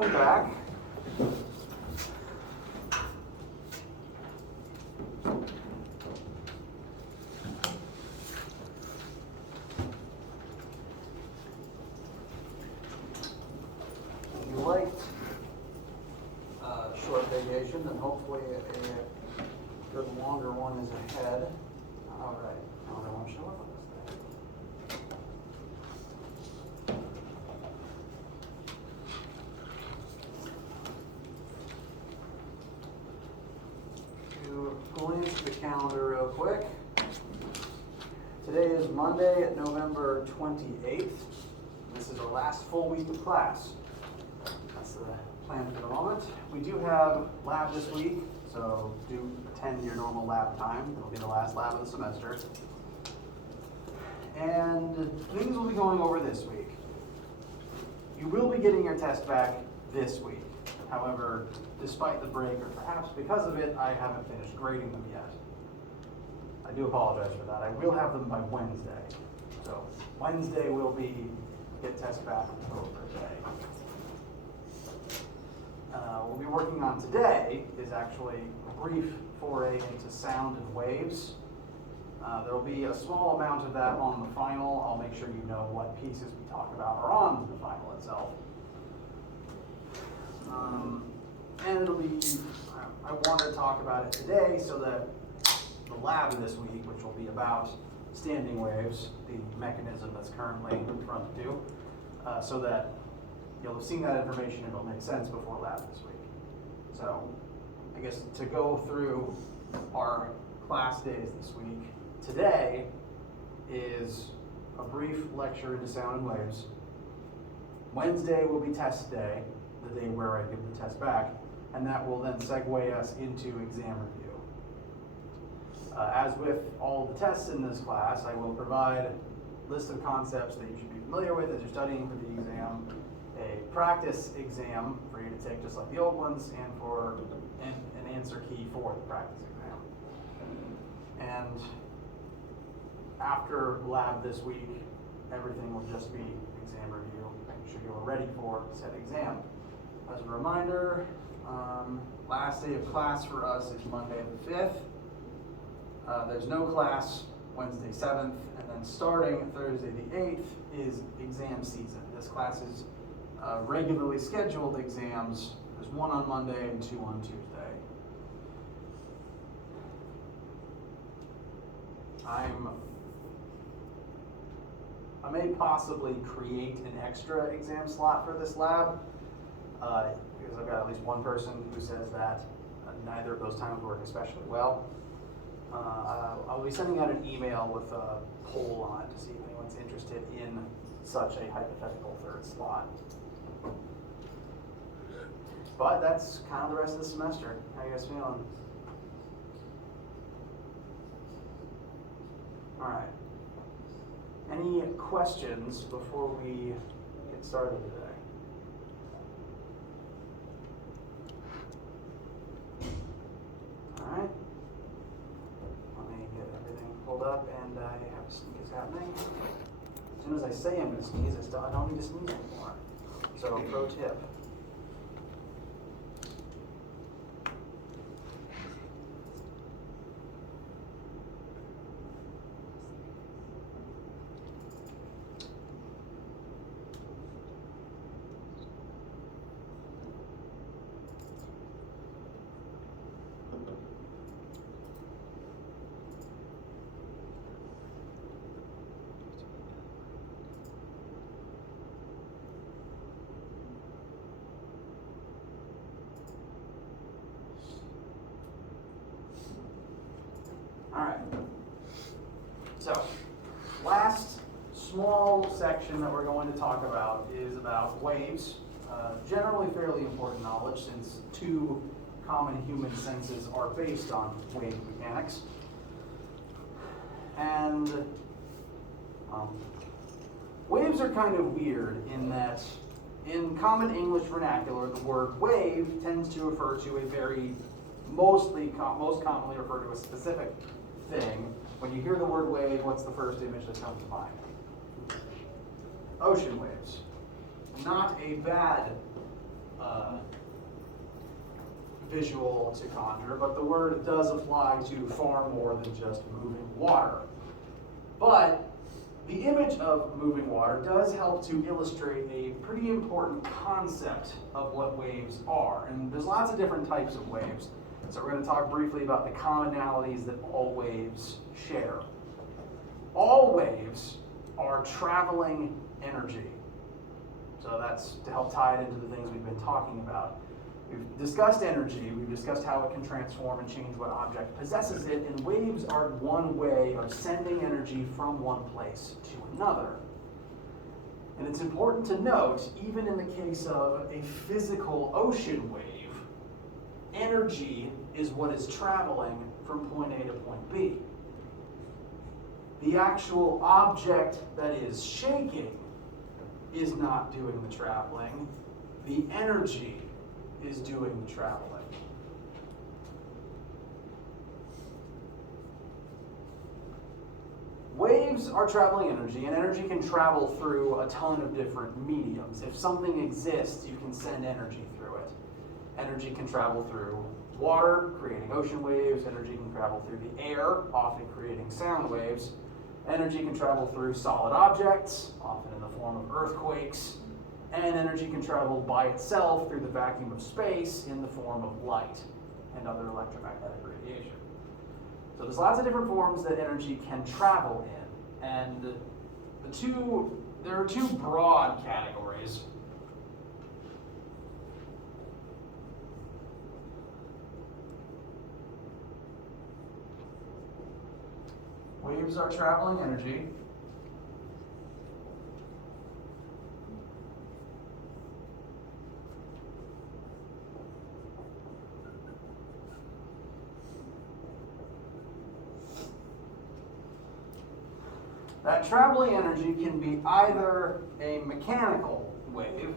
welcome back. You liked a short vacation, then hopefully a good longer one is ahead. All right, now I won't show up on this thing. To glance at the calendar real quick. Today is Monday, November 28th. This is our last full week of class. That's the plan for the moment. We do have lab this week, so do attend your normal lab time. It'll be the last lab of the semester. And things we'll be going over this week. You will be getting your test back this week. However, despite the break, or perhaps because of it, I haven't finished grading them yet. I do apologize for that. I will have them by Wednesday. So Wednesday will be get test back over a day. What we'll be working on today is actually a brief foray into sound and waves. There will be a small amount of that on the final. I'll make sure you know what pieces we talk about are on the final itself. And it'll be, I wanted to talk about it today so that the lab this week, which will be about standing waves, the mechanism that's currently in front of you, so that you'll have seen that information and it'll make sense before lab this week. So I guess to go through our class days this week, today is a brief lecture into sound and waves. Wednesday will be test day, the day where I give the test back, and that will then segue us into exam review. As with all the tests in this class, I will provide a list of concepts that you should be familiar with as you're studying for the exam, a practice exam for you to take just like the old ones, and for an answer key for the practice exam. And after lab this week, everything will just be exam review, making sure you're ready for said exam. As a reminder, last day of class for us is Monday the 5th. There's no class Wednesday 7th, and then starting Thursday the 8th is exam season. This class is regularly scheduled exams. There's one on Monday and two on Tuesday. I may possibly create an extra exam slot for this lab, because I've got at least one person who says that neither of those times work especially well. I'll be sending out an email with a poll on it to see if anyone's interested in such a hypothetical third slot. But that's kind of the rest of the semester. How you guys feeling? All right. Any questions before we get started today? All right. Let me get everything pulled up, and I have a sneeze happening. As soon as I say I'm going to sneeze, I don't need to sneeze anymore. So, pro tip. All right. So, last small section that we're going to talk about is about waves. Generally fairly important knowledge, since two common human senses are based on wave mechanics. And waves are kind of weird in that in common English vernacular, the word wave tends to refer to a very most commonly refer to a specific thing. When you hear the word wave, what's the first image that comes to mind? Ocean waves. Not a bad visual to conjure, but the word does apply to far more than just moving water. But the image of moving water does help to illustrate a pretty important concept of what waves are. And there's lots of different types of waves. So we're going to talk briefly about the commonalities that all waves share. All waves are traveling energy. So that's to help tie it into the things we've been talking about. We've discussed energy, we've discussed how it can transform and change what object possesses it, and waves are one way of sending energy from one place to another. And it's important to note, even in the case of a physical ocean wave, energy is what is traveling from point A to point B. The actual object that is shaking is not doing the traveling. The energy is doing the traveling. Waves are traveling energy, and energy can travel through a ton of different mediums. If something exists, you can send energy through it. Energy can travel through water, creating ocean waves. Energy can travel through the air, often creating sound waves. Energy can travel through solid objects, often in the form of earthquakes. And energy can travel by itself through the vacuum of space in the form of light and other electromagnetic radiation. So there's lots of different forms that energy can travel in. And there are two broad categories. Waves are traveling energy. That traveling energy can be either a mechanical wave,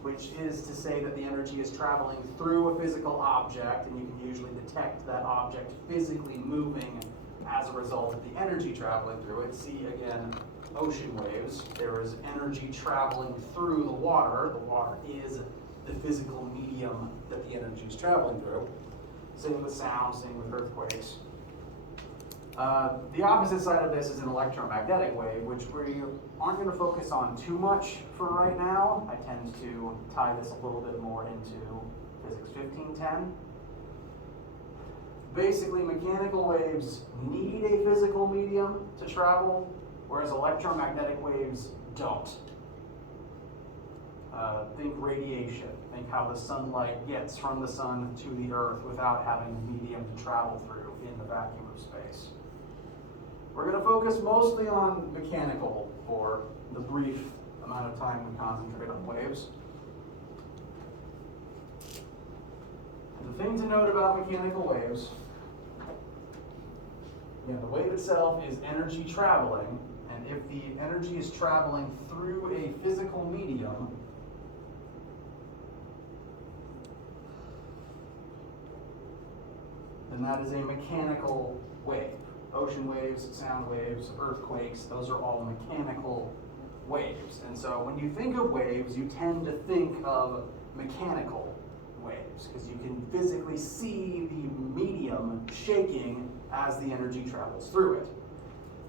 which is to say that the energy is traveling through a physical object, and you can usually detect that object physically moving as a result of the energy traveling through it. See, again, ocean waves. There is energy traveling through the water. The water is the physical medium that the energy is traveling through. Same with sound, same with earthquakes. The opposite side of this is an electromagnetic wave, which we aren't going to focus on too much for right now. I tend to tie this a little bit more into Physics 1510. Basically, mechanical waves need a physical medium to travel, whereas electromagnetic waves don't. Think radiation. Think how the sunlight gets from the sun to the earth without having a medium to travel through in the vacuum of space. We're going to focus mostly on mechanical for the brief amount of time we concentrate on waves. The thing to note about mechanical waves, the wave itself is energy traveling, and if the energy is traveling through a physical medium, then that is a mechanical wave. Ocean waves, sound waves, earthquakes, those are all mechanical waves. And so when you think of waves, you tend to think of mechanical waves, because you can physically see the medium shaking as the energy travels through it.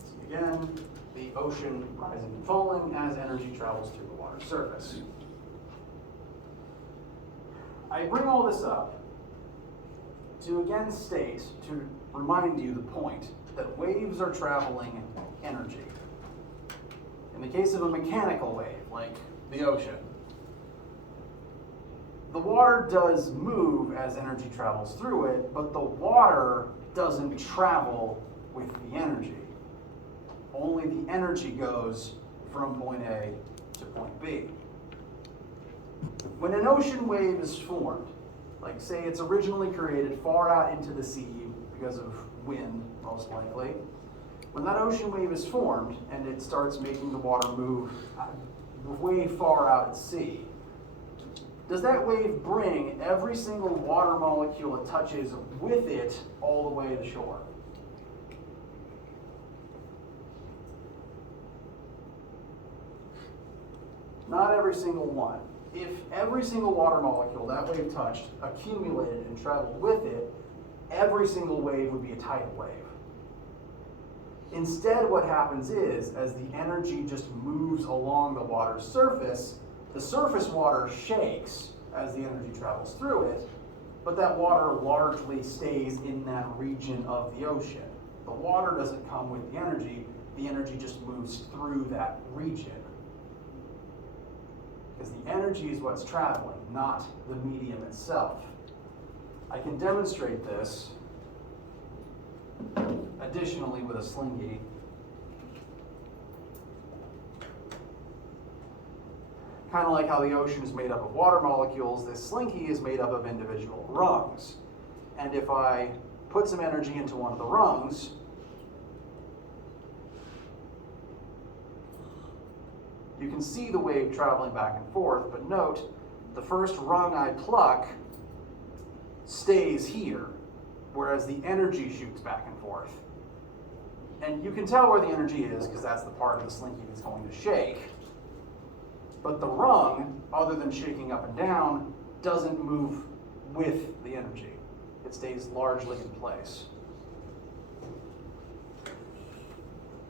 So again, the ocean rising and falling as energy travels through the water surface. I bring all this up to again state, to remind you the point, that waves are traveling energy. In the case of a mechanical wave, like the ocean, the water does move as energy travels through it, but the water doesn't travel with the energy. Only the energy goes from point A to point B. When an ocean wave is formed, like say it's originally created far out into the sea because of wind, most likely. When that ocean wave is formed and it starts making the water move way far out at sea, does that wave bring every single water molecule it touches with it all the way to shore? Not every single one. if every single water molecule that wave touched accumulated and traveled with it, every single wave would be a tidal wave. Instead, what happens is, as the energy just moves along the water's surface, the surface water shakes as the energy travels through it, but that water largely stays in that region of the ocean. The water doesn't come with the energy just moves through that region. Because the energy is what's traveling, not the medium itself. I can demonstrate this additionally with a slinky. Kind of like how the ocean is made up of water molecules, this slinky is made up of individual rungs. And if I put some energy into one of the rungs, you can see the wave traveling back and forth, but note, the first rung I pluck stays here, whereas the energy shoots back and forth. And you can tell where the energy is because that's the part of the slinky that's going to shake. But the rung, other than shaking up and down, doesn't move with the energy. It stays largely in place.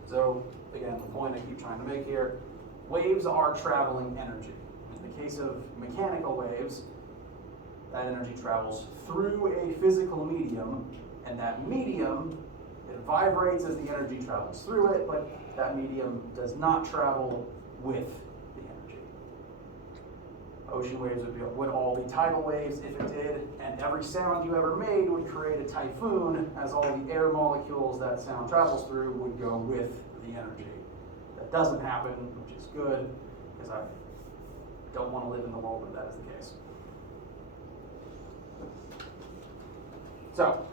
So, again, the point I keep trying to make here, waves are traveling energy. In the case of mechanical waves, that energy travels through a physical medium, and that medium, it vibrates as the energy travels through it, but that medium does not travel with the energy. Ocean waves would all be tidal waves if it did, and every sound you ever made would create a typhoon, as all the air molecules that sound travels through would go with the energy. That doesn't happen, which is good, because I don't want to live in the world where that is the case. So,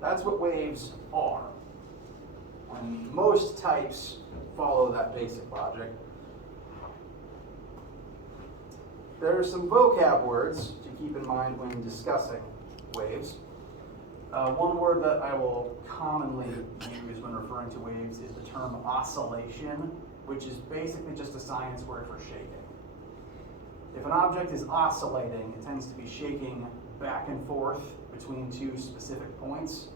that's what waves are. And most types follow that basic logic. There are some vocab words to keep in mind when discussing waves. One word that I will commonly use when referring to waves is the term oscillation, which is basically just a science word for shaking. If an object is oscillating, it tends to be shaking back and forth between two specific points.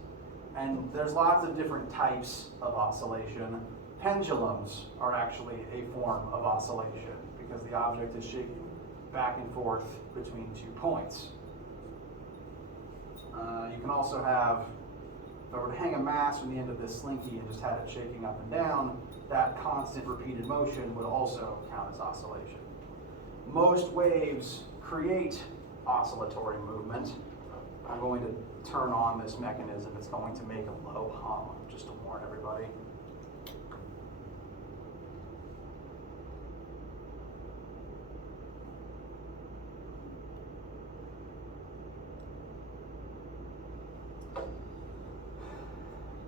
And there's lots of different types of oscillation. Pendulums are actually a form of oscillation because the object is shaking back and forth between 2 points. You can also have, if I were to hang a mass from the end of this slinky and just had it shaking up and down, that constant repeated motion would also count as oscillation. Most waves create oscillatory movement. I'm going to turn on this mechanism. It's going to make a low hum, just to warn everybody.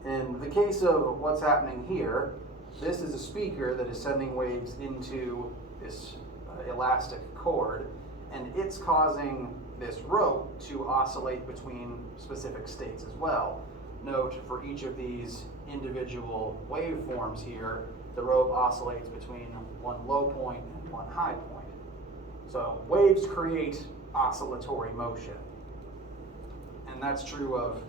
In the case of what's happening here, this is a speaker that is sending waves into this elastic cord, and it's causing this rope to oscillate between specific states as well. Note, for each of these individual waveforms here, the rope oscillates between one low point and one high point. So waves create oscillatory motion. And that's true of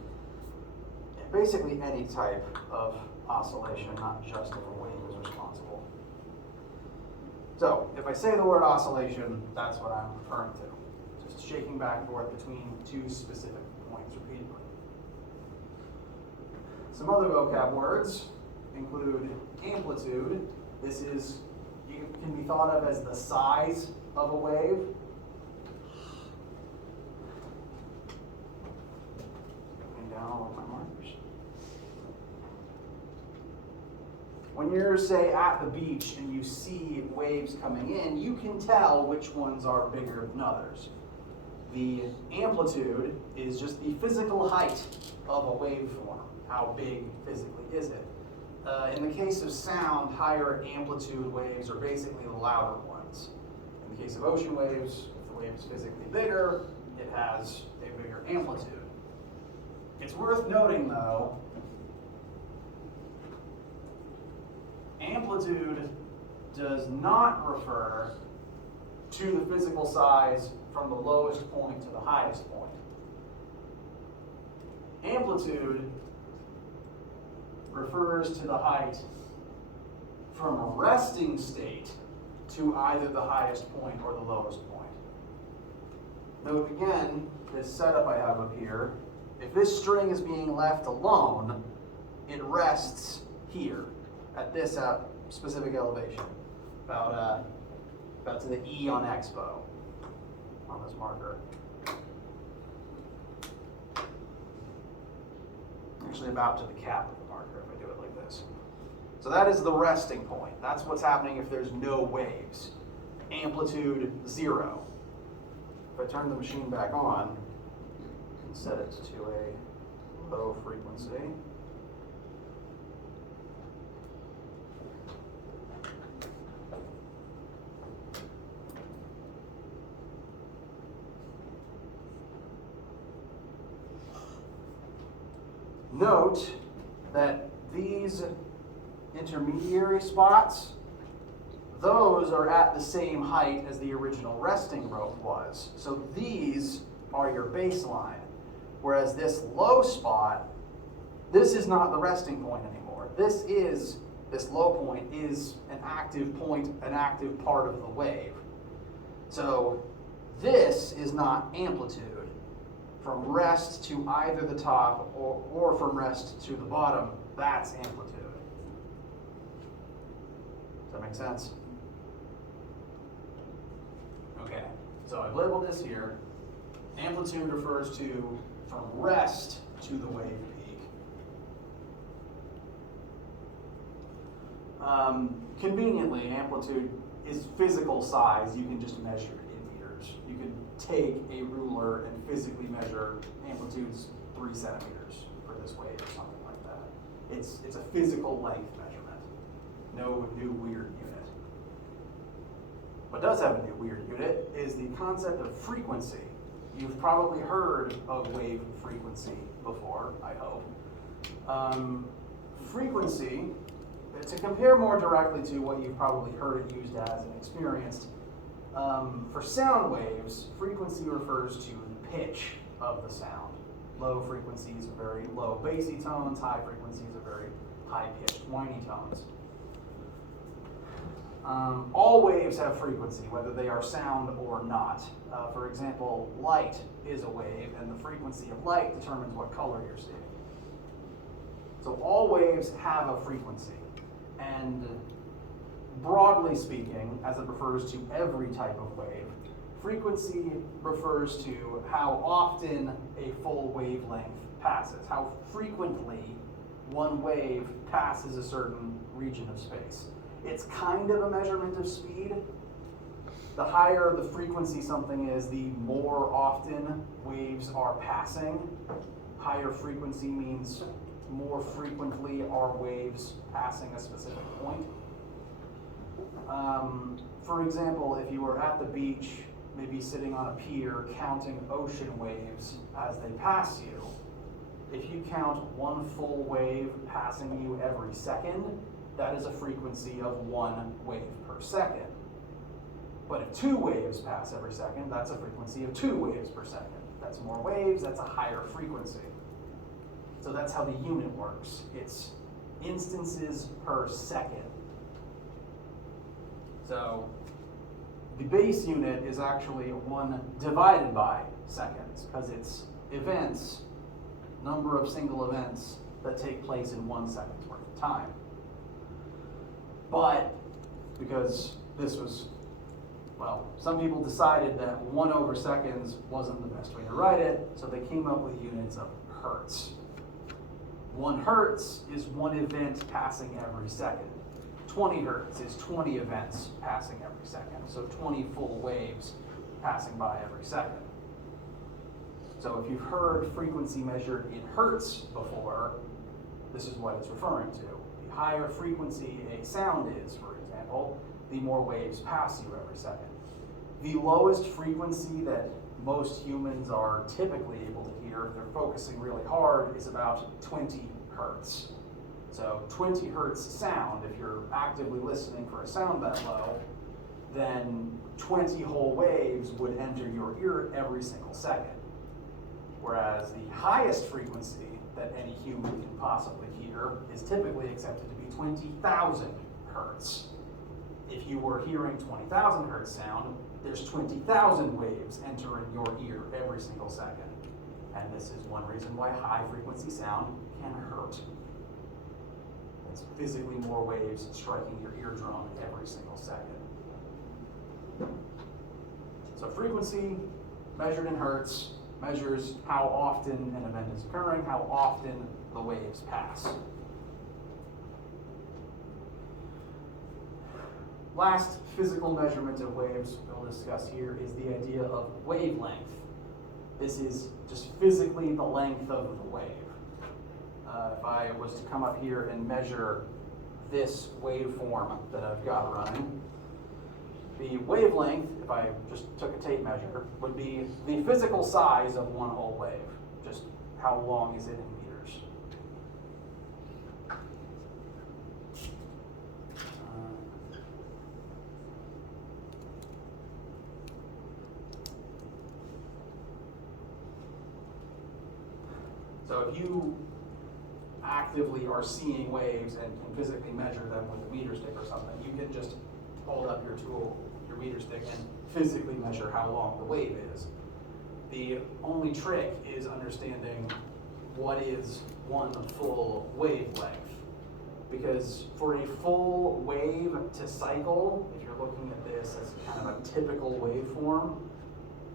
basically any type of oscillation, not just if a wave is responsible. So if I say the word oscillation, that's what I'm referring to. Just shaking back and forth between two specific points repeatedly. Some other vocab words include amplitude. This is, can be thought of as the size of a wave. Looking down all of my markers. When you're, say, at the beach and you see waves coming in, you can tell which ones are bigger than others. The amplitude is just the physical height of a waveform. How big physically is it? In the case of sound, higher amplitude waves are basically the louder ones. In the case of ocean waves, if the wave is physically bigger, it has a bigger amplitude. It's worth noting, though, amplitude does not refer to the physical size from the lowest point to the highest point. Amplitude refers to the height from a resting state to either the highest point or the lowest point. Note again, this setup I have up here, if this string is being left alone, it rests here at this specific elevation, about to the E on expo on this marker. Actually about to the cap of the marker if I do it like this. So that is the resting point. That's what's happening if there's no waves. Amplitude 0. If I turn the machine back on and set it to a low frequency, note that these intermediary spots, those are at the same height as the original resting rope was. So these are your baseline. Whereas this low spot, this is not the resting point anymore. This low point is an active point, an active part of the wave. So this is not amplitude. From rest to either the top or from rest to the bottom, that's amplitude. Does that make sense? Okay, so I've labeled this here. Amplitude refers to from rest to the wave peak. Conveniently, amplitude is physical size. You can just measure it in meters. You can take a ruler and physically measure amplitude's 3 centimeters for this wave or something like that. It's a physical length measurement. No new weird unit. What does have a new weird unit is the concept of frequency. You've probably heard of wave frequency before, I hope. Frequency, to compare more directly to what you've probably heard it used as and experienced, for sound waves, frequency refers to the pitch of the sound. Low frequencies are very low bassy tones, high frequencies are very high-pitched whiny tones. All waves have frequency, whether they are sound or not. For example, light is a wave, and the frequency of light determines what color you're seeing. So all waves have a frequency, and broadly speaking, as it refers to every type of wave, frequency refers to how often a full wavelength passes, how frequently one wave passes a certain region of space. It's kind of a measurement of speed. The higher the frequency something is, the more often waves are passing. Higher frequency means more frequently are waves passing a specific point. For example, if you were at the beach, maybe sitting on a pier, counting ocean waves as they pass you, if you count one full wave passing you every second, that is a frequency of 1 wave per second. But if 2 waves pass every second, that's a frequency of 2 waves per second. That's more waves, that's a higher frequency. So that's how the unit works. It's instances per second. So the base unit is actually 1 divided by seconds, because it's events, number of single events that take place in 1 second's worth of time. But because this was, well, some people decided that 1 over seconds wasn't the best way to write it, so they came up with units of hertz. 1 hertz is 1 event passing every second. 20 hertz is 20 events passing every second. So 20 full waves passing by every second. So if you've heard frequency measured in hertz before, this is what it's referring to. The higher frequency a sound is, for example, the more waves pass you every second. The lowest frequency that most humans are typically able to hear, if they're focusing really hard, is about 20 hertz. So 20 hertz sound, if you're actively listening for a sound that low, then 20 whole waves would enter your ear every single second. Whereas the highest frequency that any human can possibly hear is typically accepted to be 20,000 hertz. If you were hearing 20,000 hertz sound, there's 20,000 waves entering your ear every single second. And this is one reason why high frequency sound can hurt. It's physically more waves striking your eardrum every single second. So frequency, measured in hertz, measures how often an event is occurring, how often the waves pass. Last physical measurement of waves we'll discuss here is the idea of wavelength. This is just physically the length of the wave. If I was to come up here and measure this waveform that I've got running, the wavelength, if I just took a tape measure, would be the physical size of one whole wave. Just how long is it in meters? So if you actively are seeing waves and can physically measure them with a meter stick or something, you can just hold up your tool, your meter stick, and physically measure how long the wave is. The only trick is understanding what is one full wavelength. Because for a full wave to cycle, if you're looking at this as kind of a typical waveform,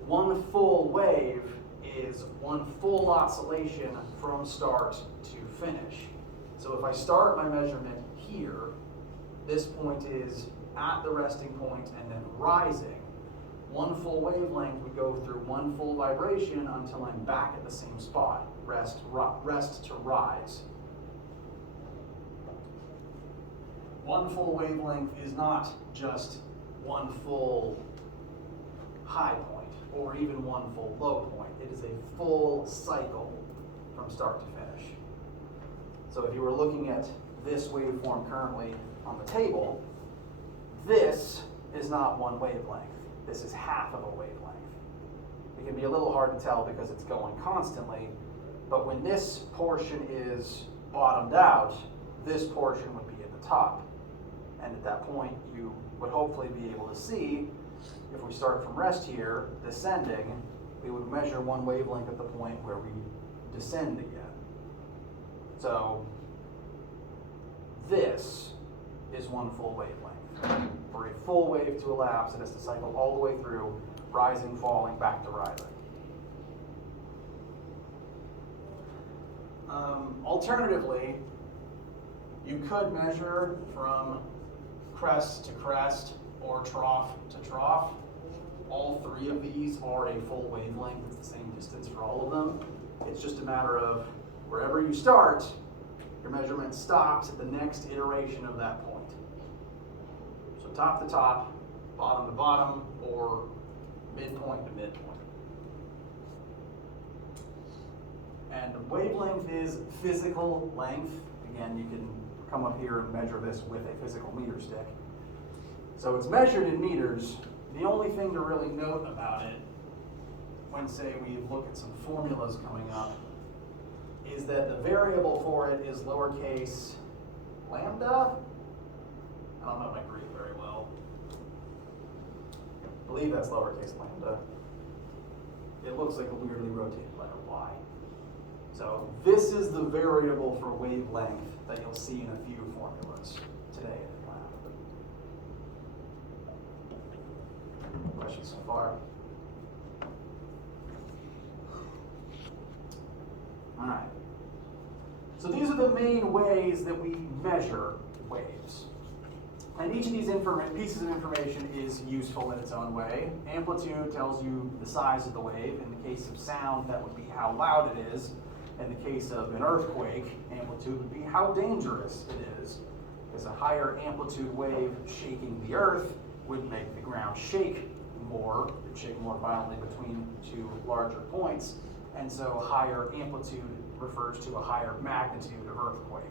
one full wave is one full oscillation from start to finish. So if I start my measurement here, this point is at the resting point and then rising. One full wavelength would go through one full vibration until I'm back at the same spot, rest to rise. One full wavelength is not just one full high point or even one full low point. It is a full cycle from start to finish. So if you were looking at this waveform currently on the table, this is not one wavelength. This is half of a wavelength. It can be a little hard to tell because it's going constantly, but when this portion is bottomed out, this portion would be at the top. And at that point, you would hopefully be able to see, if we start from rest here, descending, we would measure one wavelength at the point where we descend again. So this is one full wavelength. For a full wave to elapse, it has to cycle all the way through, rising, falling, back to rising. Alternatively, you could measure from crest to crest or trough to trough. All three of these are a full wavelength. It's the same distance for all of them. It's just a matter of wherever you start, your measurement stops at the next iteration of that point. So top to top, bottom to bottom, or midpoint to midpoint. And wavelength is physical length. Again, you can come up here and measure this with a physical meter stick. So it's measured in meters. The only thing to really note about it, when say we look at some formulas coming up, is that the variable for it is lowercase lambda. I don't know my Greek very well. I believe that's lowercase lambda. It looks like a weirdly rotated letter Y. So this is the variable for wavelength that you'll see in a few formulas today in lab. Questions so far? All right. So these are the main ways that we measure waves. And each of these pieces of information is useful in its own way. Amplitude tells you the size of the wave. In the case of sound, that would be how loud it is. In the case of an earthquake, amplitude would be how dangerous it is. Because a higher amplitude wave shaking the earth would make the ground shake more. It would shake more violently between two larger points. And so higher amplitude refers to a higher magnitude of earthquake.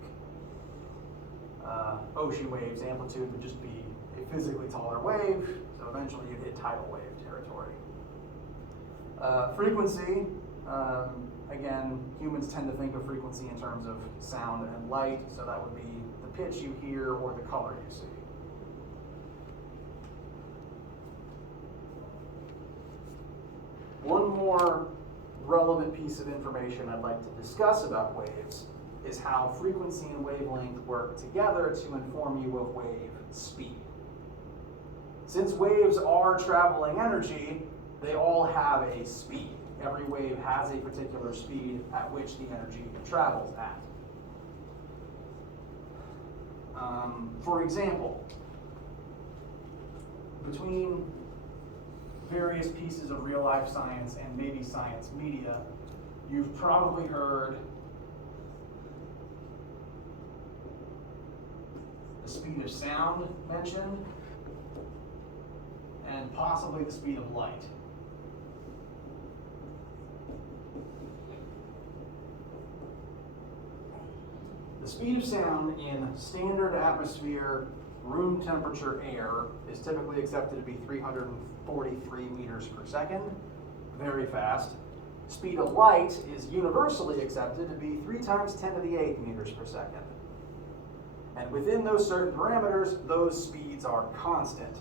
Ocean waves, amplitude would just be a physically taller wave, so eventually you'd hit tidal wave territory. Frequency, again, humans tend to think of frequency in terms of sound and light, so that would be the pitch you hear or the color you see. One more relevant piece of information I'd like to discuss about waves is how frequency and wavelength work together to inform you of wave speed. Since waves are traveling energy, they all have a speed. Every wave has a particular speed at which the energy travels at. For example, between various pieces of real-life science and maybe science media, you've probably heard the speed of sound mentioned, and possibly the speed of light. The speed of sound in standard atmosphere, room temperature air is typically accepted to be 343 meters per second, very fast. Speed of light is universally accepted to be 3 times 10 to the 8th meters per second. And within those certain parameters, those speeds are constant.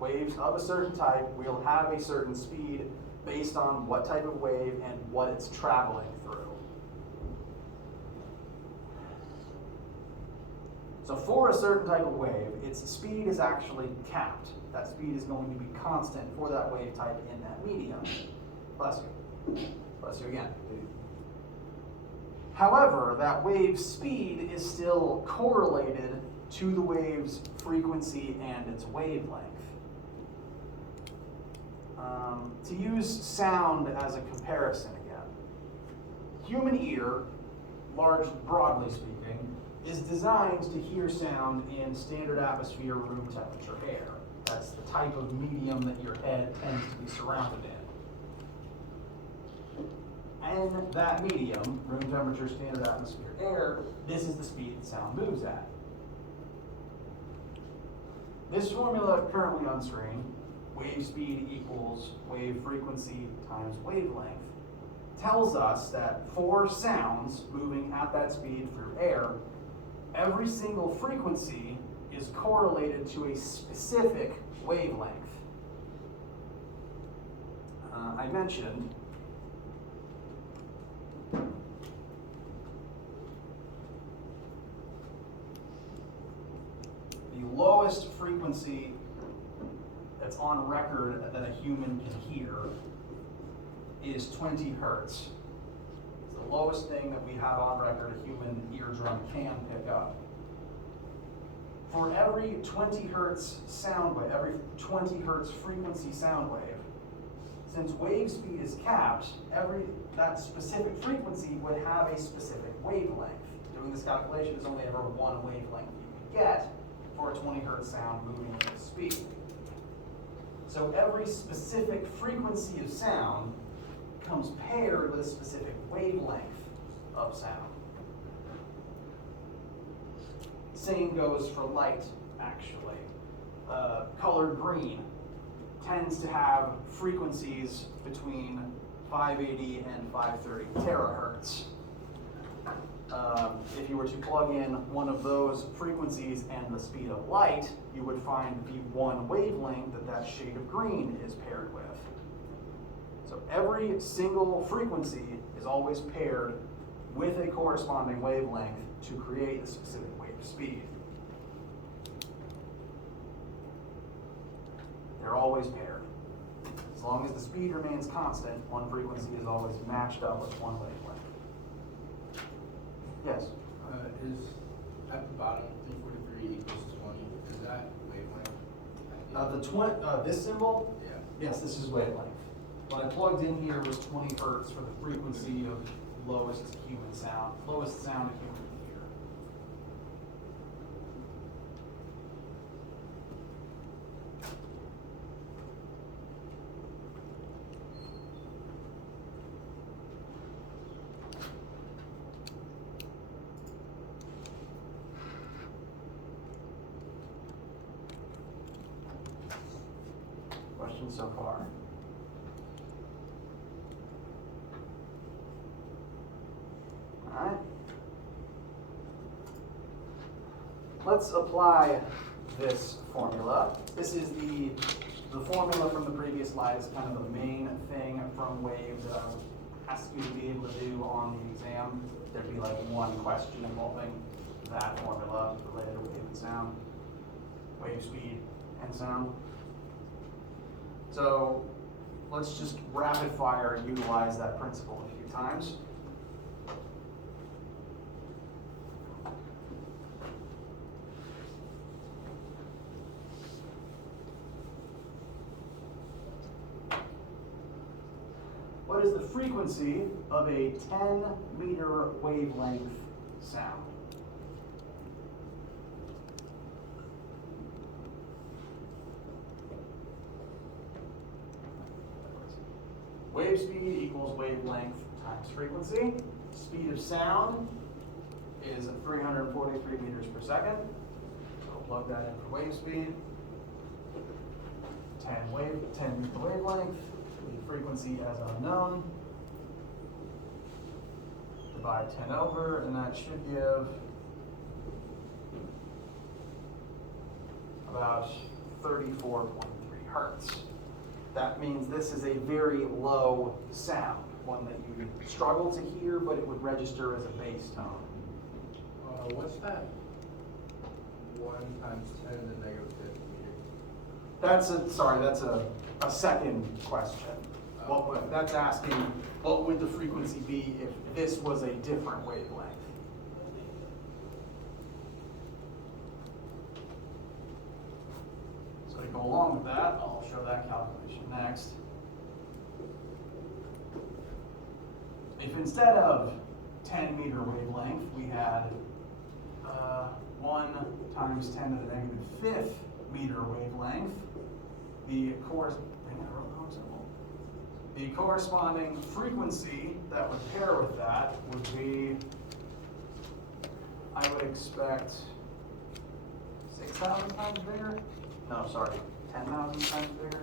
Waves of a certain type will have a certain speed based on what type of wave and what it's traveling through. So for a certain type of wave, its speed is actually capped. That speed is going to be constant for that wave type in that medium. Bless you. Bless you again. However, that wave's speed is still correlated to the wave's frequency and its wavelength. To use sound as a comparison again, human ear, broadly speaking, is designed to hear sound in standard atmosphere room temperature air. That's the type of medium that your head tends to be surrounded in. And that medium, room temperature standard atmosphere air, this is the speed that sound moves at. This formula currently on screen, wave speed equals wave frequency times wavelength, tells us that for sounds moving at that speed through air, every single frequency is correlated to a specific wavelength. I mentioned the lowest frequency that's on record that a human can hear is 20 hertz. It's the lowest thing that we have on record a human eardrum can pick up. For every 20 hertz sound wave, every 20 hertz frequency sound wave, since wave speed is capped, that specific frequency would have a specific wavelength. Doing this calculation is only ever one wavelength you can get for a 20 hertz sound moving at this speed. So every specific frequency of sound comes paired with a specific wavelength of sound. Same goes for light, actually. Color green tends to have frequencies between 580 and 530 terahertz. If you were to plug in one of those frequencies and the speed of light, you would find the one wavelength that shade of green is paired with. So every single frequency is always paired with a corresponding wavelength to create a specific wave speed. They're always paired. As long as the speed remains constant, one frequency is always matched up with one wavelength. Yes? Is at the bottom 343 equals 20? Is that wavelength? This symbol? Yeah. Yes, this is wavelength. What I plugged in here was 20 hertz for the frequency of lowest sound a human can hear. so far? All right. Let's apply this formula. This is the formula from the previous slide. Is kind of the main thing from waves that I ask you to be able to do on the exam. There'd be like one question involving that formula related to wave and sound, wave speed and sound. So let's just rapid fire utilize that principle a few times. What is the frequency of a 10-meter wavelength sound? Wave speed equals wavelength times frequency. Speed of sound is 343 meters per second. So we'll plug that in for wave speed. 10 meter wavelength. The frequency as unknown. Divide 10 over, and that should give about 34.3 hertz. That means this is a very low sound, one that you would struggle to hear, but it would register as a bass tone. What's that? 1 times 10 to the negative 5th meter. That's a second question. That's asking, what would the frequency be if this was a different wavelength? So to go along with that, I'll show that calculation next. If instead of 10-meter wavelength, we had 1 times 10 to the negative 5th meter wavelength, the corresponding frequency that would pair with that would be, I would expect 6,000 times bigger? No, sorry, 10,000 times bigger.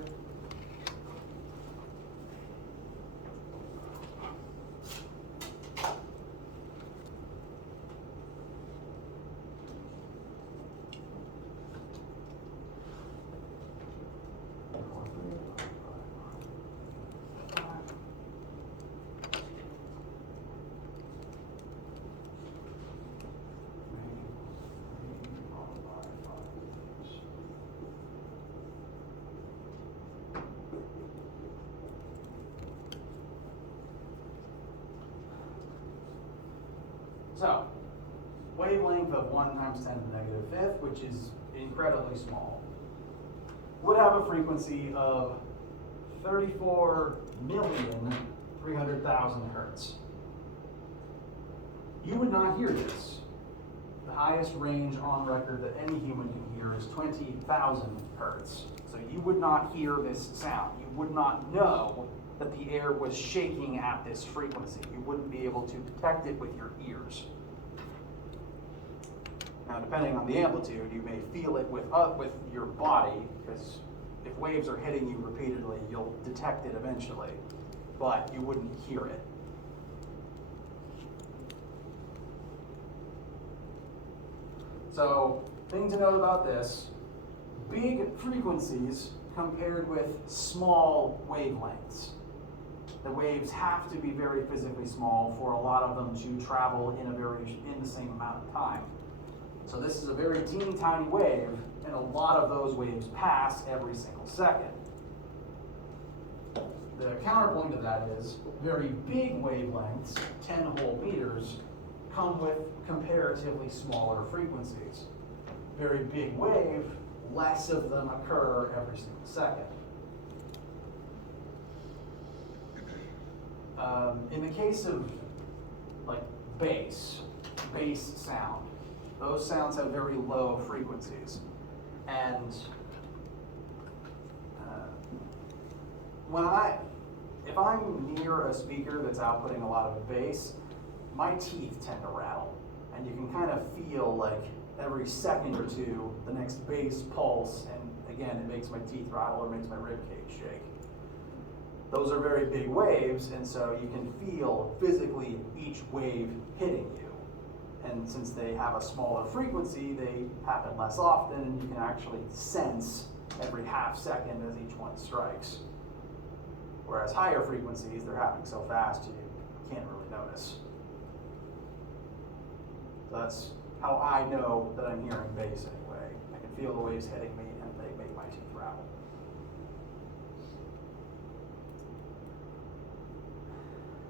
So, wavelength of 1 times 10 to the negative 5th, which is incredibly small, would have a frequency of 34,300,000 hertz. You would not hear this. The highest range on record that any human can hear is 20,000 hertz. So you would not hear this sound. You would not know that the air was shaking at this frequency. You wouldn't be able to detect it with your ears. Now, depending on the amplitude, you may feel it with your body, because if waves are hitting you repeatedly, you'll detect it eventually, but you wouldn't hear it. So, thing to note about this, big frequencies compared with small wavelengths. The waves have to be very physically small for a lot of them to travel in the same amount of time. So this is a very teeny tiny wave, and a lot of those waves pass every single second. The counterpoint to that is very big wavelengths, 10 whole meters, come with comparatively smaller frequencies. Very big wave, less of them occur every single second. In the case of like bass sound, those sounds have very low frequencies. And if I'm near a speaker that's outputting a lot of bass, my teeth tend to rattle. And you can kind of feel like every second or two, the next bass pulse and again, it makes my teeth rattle or makes my rib cage shake. Those are very big waves, and so you can feel physically each wave hitting you. And since they have a smaller frequency, they happen less often, and you can actually sense every half second as each one strikes. Whereas higher frequencies, they're happening so fast you can't really notice. So that's how I know that I'm hearing bass anyway. I can feel the waves hitting me and they make my teeth rattle.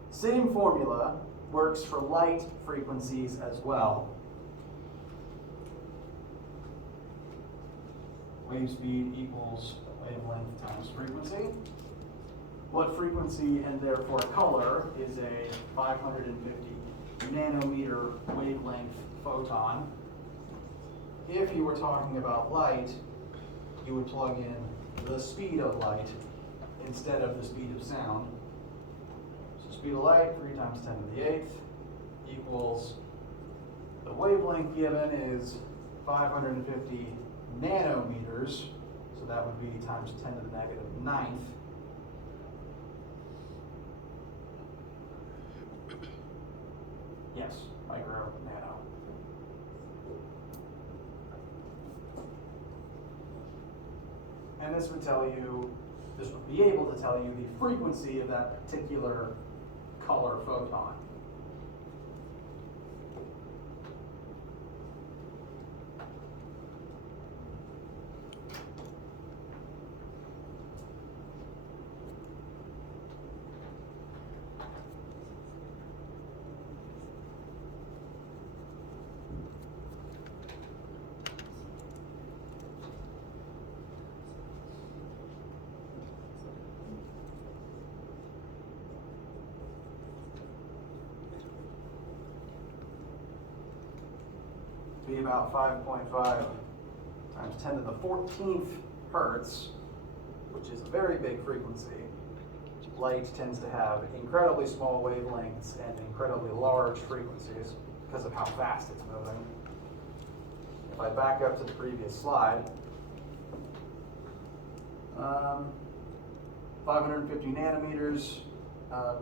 Same formula works for light frequencies as well. Wave speed equals wavelength times frequency. What frequency and therefore color is a 550 nanometer wavelength photon? If you were talking about light, you would plug in the speed of light instead of the speed of sound. So speed of light, 3 times 10 to the 8th, equals, the wavelength given is 550 nanometers, so that would be times 10 to the negative 9th. Yes, micro, nano. And this would tell you, this would be able to tell you the frequency of that particular color photon. Be about 5.5 times 10 to the 14th hertz, which is a very big frequency. Light tends to have incredibly small wavelengths and incredibly large frequencies because of how fast it's moving. If I back up to the previous slide, 550 nanometers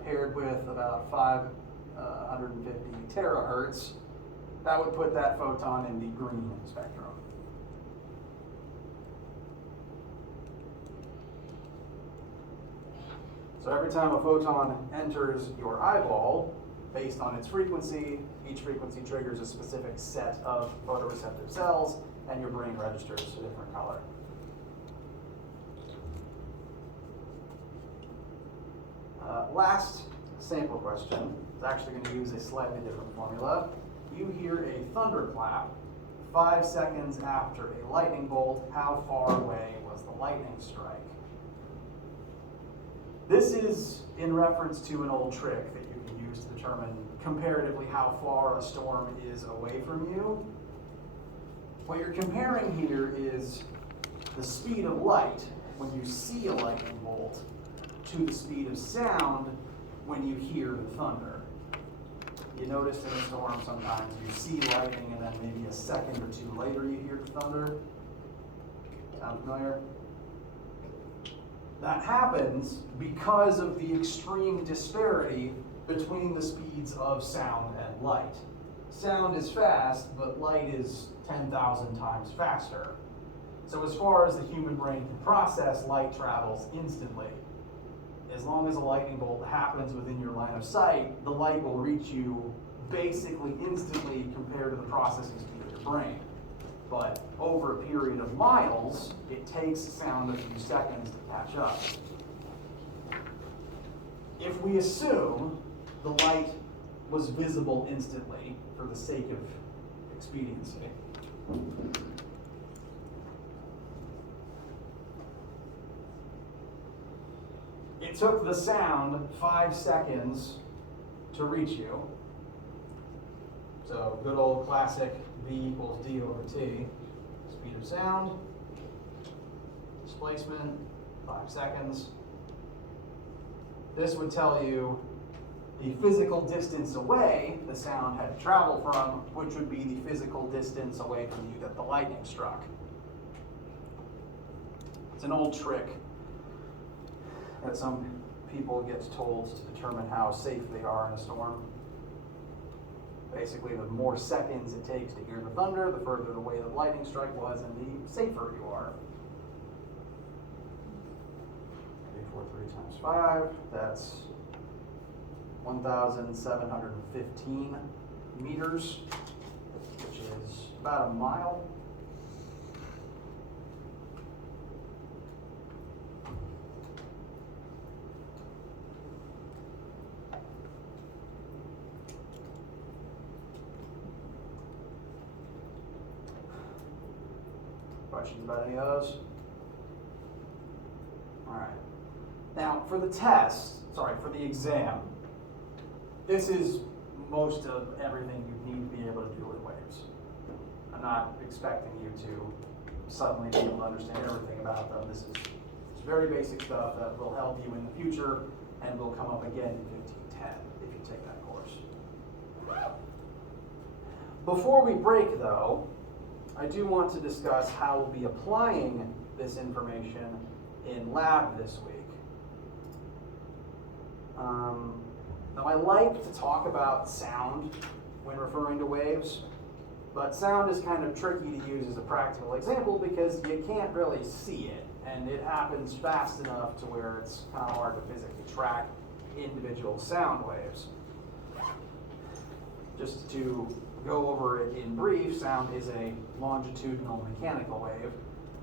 paired with about 550 terahertz, that would put that photon in the green spectrum. So every time a photon enters your eyeball, based on its frequency, each frequency triggers a specific set of photoreceptive cells, and your brain registers a different color. Last sample question is actually going to use a slightly different formula. You hear a thunderclap 5 seconds after a lightning bolt. How far away was the lightning strike? This is in reference to an old trick that you can use to determine comparatively how far a storm is away from you. What you're comparing here is the speed of light when you see a lightning bolt to the speed of sound when you hear the thunder. You notice in a storm sometimes you see lightning and then maybe a second or two later you hear the thunder. Sound familiar? That happens because of the extreme disparity between the speeds of sound and light. Sound is fast, but light is 10,000 times faster. So as far as the human brain can process, light travels instantly. As long as a lightning bolt happens within your line of sight, the light will reach you basically instantly compared to the processing speed of your brain. But over a period of miles, it takes sound a few seconds to catch up. If we assume the light was visible instantly for the sake of expediency, it took the sound 5 seconds to reach you. So good old classic V equals D over T. Speed of sound, displacement, 5 seconds. This would tell you the physical distance away the sound had to travel from, which would be the physical distance away from you that the lightning struck. It's an old trick that some people get told to determine how safe they are in a storm. Basically, the more seconds it takes to hear the thunder, the further away the lightning strike was, and the safer you are. 343 times 5, that's 1,715 meters, which is about a mile. Questions about any of those? All right. Now, for the for the exam, this is most of everything you need to be able to do with waves. I'm not expecting you to suddenly be able to understand everything about them. This is very basic stuff that will help you in the future and will come up again in 1510 if you take that course. Before we break, though, I do want to discuss how we'll be applying this information in lab this week. Now, I like to talk about sound when referring to waves, but sound is kind of tricky to use as a practical example because you can't really see it, and it happens fast enough to where it's kind of hard to physically track individual sound waves. Just to go over it in brief, sound is a longitudinal mechanical wave.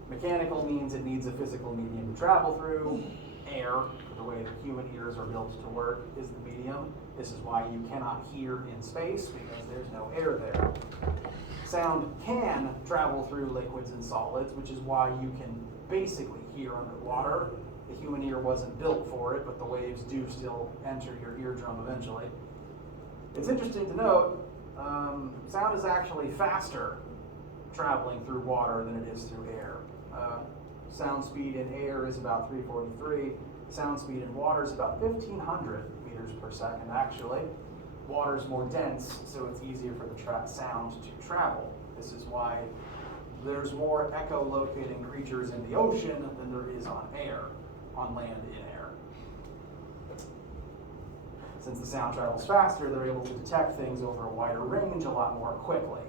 Mechanical means it needs a physical medium to travel through. Air, the way that human ears are built to work, is the medium. This is why you cannot hear in space, because there's no air there. Sound can travel through liquids and solids, which is why you can basically hear underwater. The human ear wasn't built for it, but the waves do still enter your eardrum eventually. It's interesting to note, sound is actually faster traveling through water than it is through air. Sound speed in air is about 343. Sound speed in water is about 1,500 meters per second, actually. Water is more dense, so it's easier for the sound to travel. This is why there's more echolocating creatures in the ocean than there is on land in air. Since the sound travels faster, they're able to detect things over a wider range a lot more quickly.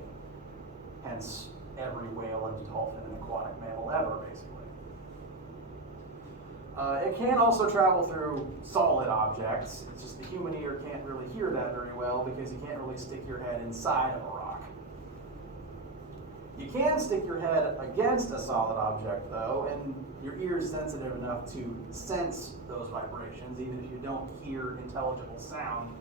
Hence, every whale and dolphin and aquatic mammal ever, basically. It can also travel through solid objects. It's just the human ear can't really hear that very well because you can't really stick your head inside of a rock. You can stick your head against a solid object, though, and your ear is sensitive enough to sense those vibrations, even if you don't hear intelligible sound.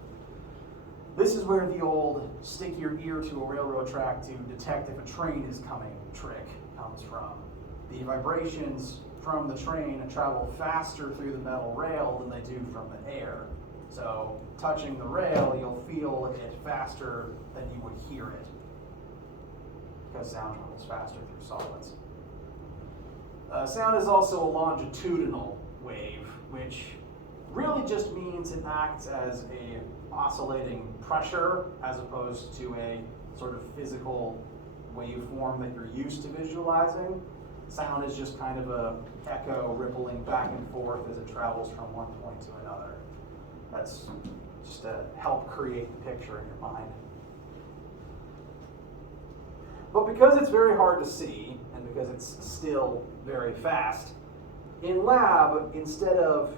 This is where the old stick your ear to a railroad track to detect if a train is coming trick comes from. The vibrations from the train travel faster through the metal rail than they do from the air. So touching the rail, you'll feel it faster than you would hear it, because sound travels faster through solids. Sound is also a longitudinal wave, which really just means it acts as a oscillating pressure as opposed to a sort of physical waveform that you're used to visualizing. Sound is just kind of a echo rippling back and forth as it travels from one point to another. That's just to help create the picture in your mind. But because it's very hard to see, and because it's still very fast, in lab, instead of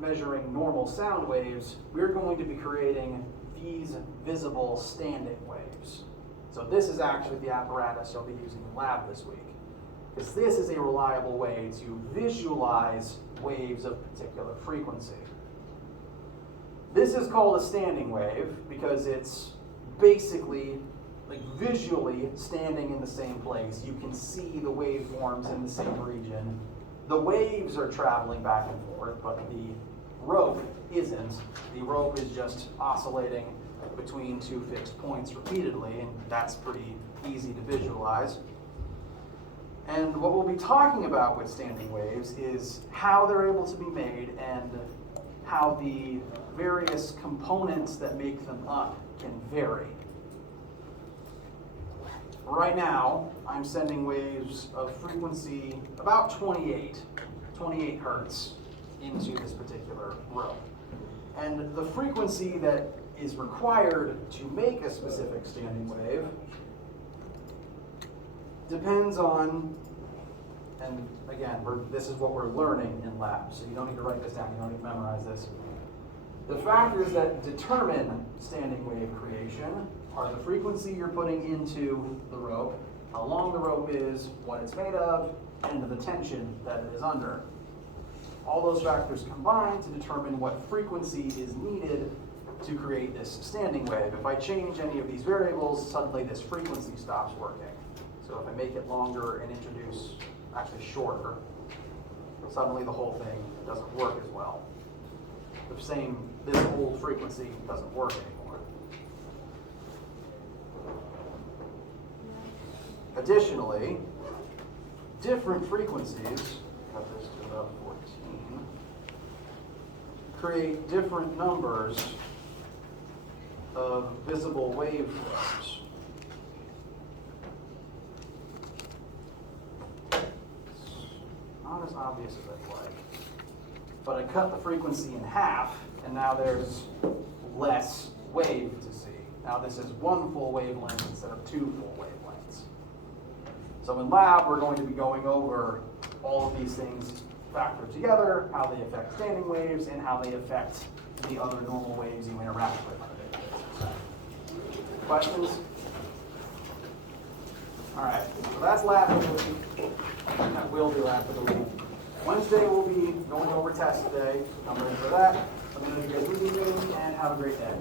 measuring normal sound waves, we're going to be creating these visible standing waves. So this is actually the apparatus you'll be using in lab this week, because this is a reliable way to visualize waves of particular frequency. This is called a standing wave because it's basically like visually standing in the same place. You can see the waveforms in the same region. The waves are traveling back and forth, but the rope isn't. The rope is just oscillating between two fixed points repeatedly, and that's pretty easy to visualize. And what we'll be talking about with standing waves is how they're able to be made and how the various components that make them up can vary. right now, I'm sending waves of frequency about 28 hertz into this particular row. And the frequency that is required to make a specific standing wave depends on, and again, this is what we're learning in lab, so you don't need to write this down, you don't need to memorize this. The factors that determine standing wave creation are the frequency you're putting into the rope, how long the rope is, what it's made of, and the tension that it is under. All those factors combine to determine what frequency is needed to create this standing wave. If I change any of these variables, suddenly this frequency stops working. So if I make it longer and introduce, actually shorter, suddenly the whole thing doesn't work as well. This old frequency doesn't work anymore. Additionally, different frequencies, cut this to about 14, create different numbers of visible waveforms. Not as obvious as I'd like. But I cut the frequency in half, and now there's less wave to see. Now this is one full wavelength instead of two full wavelengths. So in lab, we're going to be going over all of these things factored together, how they affect standing waves, and how they affect the other normal waves you interact with on a daily basis. Questions? All right, so that's lab for the week. That will be lab for the week. Wednesday we'll be going over tests today. I'm ready for that. Let me know if you guys need anything, and have a great day.